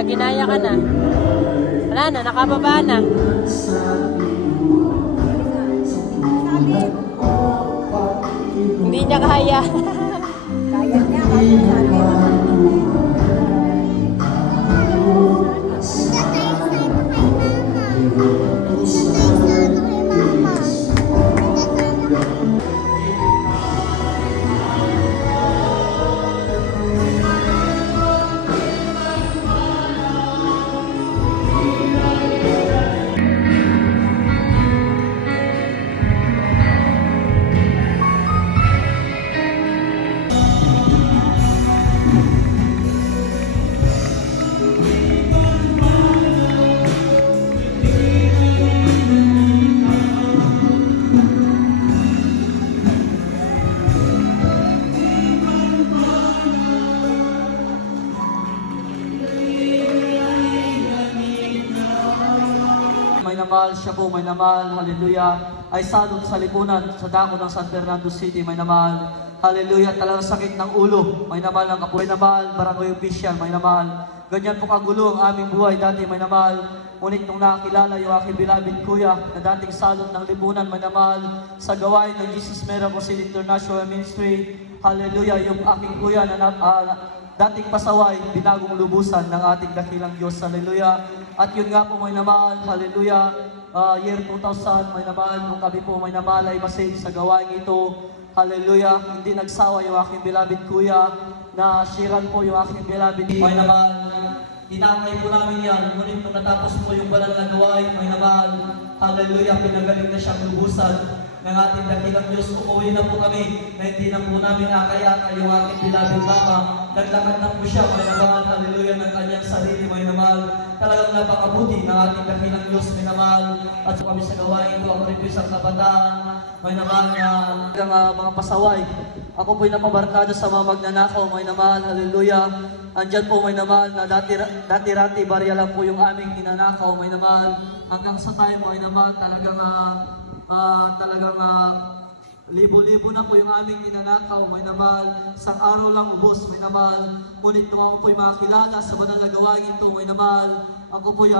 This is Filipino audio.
na, ginaya ka na. Wala na, nakababa na. Hindi niya kaya. Kaya niya, kasi sabi. May namal, siya po may namal, hallelujah, ay salot sa lipunan, sa dako ng San Fernando City, may namal, hallelujah, talagang sakit ng ulo, may namal ng kapo, may namal, barangay official, may namal, ganyan po kagulo ang aming buhay, dati may namal, ngunit nung nakakilala yung aking beloved kuya, na dating salot ng lipunan, may namal, sa gawain ng Jesus Miracle City International Ministry, hallelujah, yung aking kuya na dating pasaway, binagong lubusan ng ating dakilang Diyos. Hallelujah. At yun nga po may naman, hallelujah, year 2000, may naman, nung kami po may namalay masave sa gawain ito. Hallelujah. Hindi nagsawa yung aking beloved kuya, na shiran po yung aking beloved. May naman, tinakay po namin yan. Ngunit nung natapos po yung banal na gawain, may naman, hallelujah, pinagaling na siyang lubusan ng ating dakilang Diyos. Umuwi na po kami, na hindi na po namin akaya yung aking beloved mama. Naglakad na po siya, may naman, hallelujah, ng kanyang sarili, may naman. Talagang napakabuti ng ating dakilang Diyos, may naman. At so kami sa gawain ko, ako rin po isang kabataan, may naman, mga pasaway. Ako po'y napabarkada sa mga magnanakaw, may naman, hallelujah. Andyan po may naman, na dati-rati barya lang po yung aming ninanakaw, may naman. Hanggang sa time, may naman, talagang libo-libo na po yung aming ninanakaw, may naman, isang araw lang ubos, may naman. Ngunit nung ako po'y makakilala sa banal na gawain ito, may naman, ako po'y